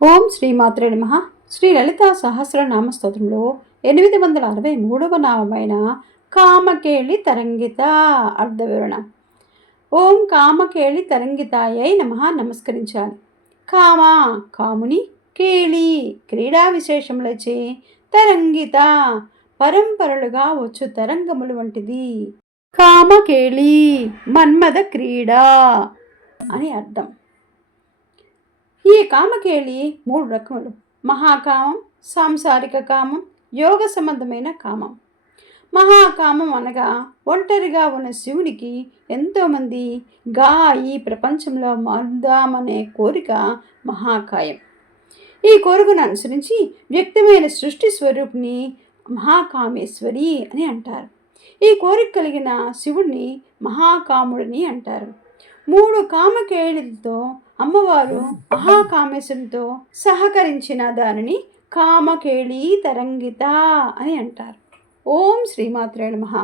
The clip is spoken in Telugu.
ఓం శ్రీమాత్రే నమః. శ్రీ లలితా సహస్రనామ స్తోత్రంలో 863వ నామమైన కామకేళి తరంగిత అర్ధ వివరణ. ఓం కామకేళి తరంగితాయై నమః నమస్కరించాలి. కామ కాముని, కేళి క్రీడా విశేషములచే, తరంగిత పరంపరలుగా వచ్చు తరంగములు వంటిది. కామకేళి మన్మద క్రీడా అని అర్థం. ఈ కామకేళి 3 రకములు: మహాకామం, సాంసారిక కామం, యోగ సంబంధమైన కామం. మహాకామం అనగా ఒంటరిగా ఉన్న శివునికి ఎంతోమంది ఈ ప్రపంచంలో మారుదామనే కోరిక మహాకాయం. ఈ కోరికను అనుసరించి వ్యక్తమైన సృష్టి స్వరూపిణి మహాకామేశ్వరి అని అంటారు. ఈ కోరిక కలిగిన శివుడిని మహాకాముడిని అంటారు. 3 కామకేళితో అమ్మవారు మహాకామేశ్వరునితో సహకరించిన దానిని కామకేళి తరంగిత అని అంటారు. ఓం శ్రీమాత్రే నమః.